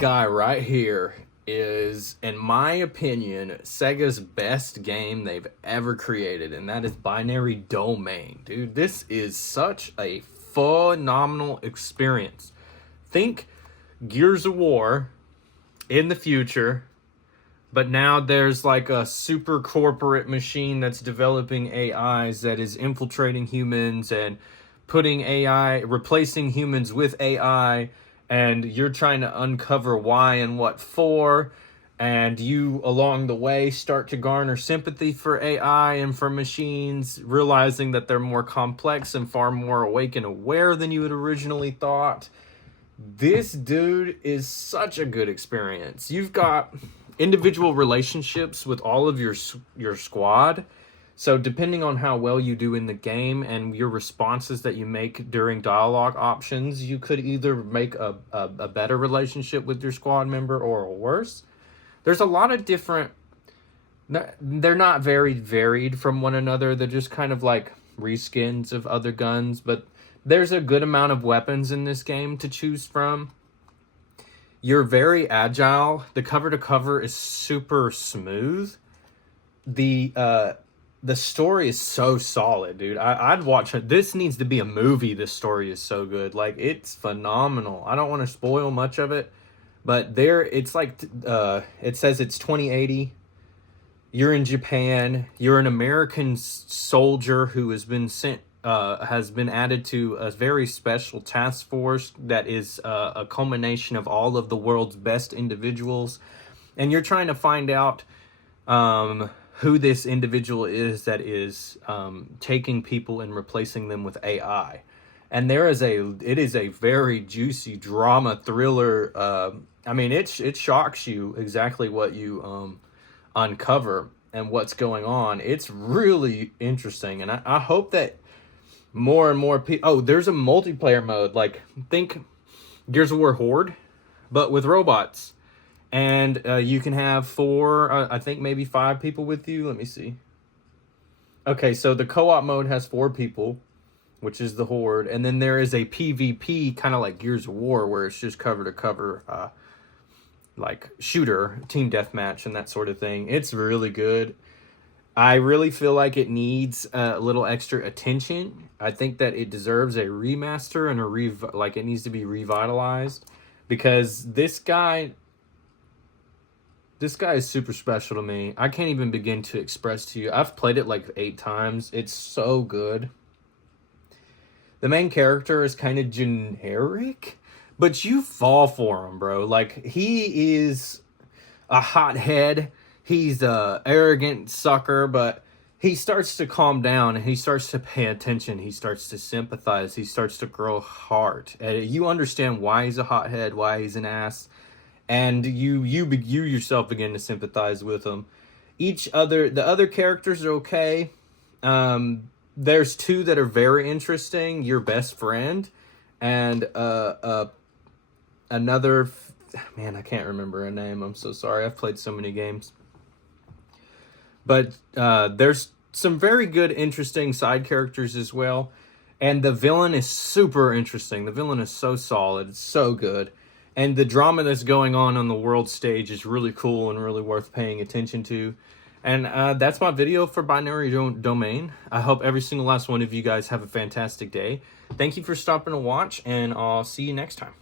Guy right here is, in my opinion, Sega's best game they've ever created, and that is Binary Domain. Dude, this is such a phenomenal experience. Think Gears of War in the future, but now there's like a super corporate machine that's developing AIs that is infiltrating humans and putting AI, replacing humans with AI, and you're trying to uncover why and what for. And you, along the way, start to garner sympathy for AI and for machines, realizing that they're more complex and far more awake and aware than you had originally thought. This dude is such a good experience. You've got individual relationships with all of your squad. So depending on how well you do in the game and your responses that you make during dialogue options, you could either make a better relationship with your squad member or a worse. There's a lot of different, they're not very varied from one another. They're just kind of like reskins of other guns, but there's a good amount of weapons in this game to choose from. You're very agile. The cover to cover is super smooth. The story is so solid, dude. I'd watch it. This needs to be a movie. This story is so good. Like, it's phenomenal. I don't want to spoil much of it, but it's like, it says it's 2080. You're in Japan. You're an American soldier who has been added to a very special task force that is a culmination of all of the world's best individuals. And you're trying to find out who this individual is that is taking people and replacing them with AI. And it is a very juicy drama thriller. I mean, it shocks you exactly what you uncover and what's going on. It's really interesting, and I hope that more and more people. Oh, there's a multiplayer mode. Like, think Gears of War Horde, but with robots. And you can have four, I think maybe five people with you. Let me see. Okay, so the co-op mode has four people, which is the Horde. And then there is a PvP, kind of like Gears of War, where it's just cover to cover, like shooter, team deathmatch, and that sort of thing. It's really good. I really feel like it needs a little extra attention. I think that it deserves a remaster and like it needs to be revitalized, because this guy is super special to me. I can't even begin to express to you. I've played it like 8 times. It's so good. The main character is kind of generic, but you fall for him, bro. Like, he is a hothead. He's a arrogant sucker, but he starts to calm down and he starts to pay attention. He starts to sympathize. He starts to grow heart. You understand why he's a hothead, why he's an ass, and you yourself begin to sympathize with him. The other characters are okay. There's 2 that are very interesting. Your best friend and another, man, I can't remember her name. I'm so sorry. I've played so many games. But there's some very good, interesting side characters as well. And the villain is super interesting. The villain is so solid. It's so good. And the drama that's going on the world stage is really cool and really worth paying attention to. And that's my video for Binary Domain. I hope every single last one of you guys have a fantastic day. Thank you for stopping to watch, and I'll see you next time.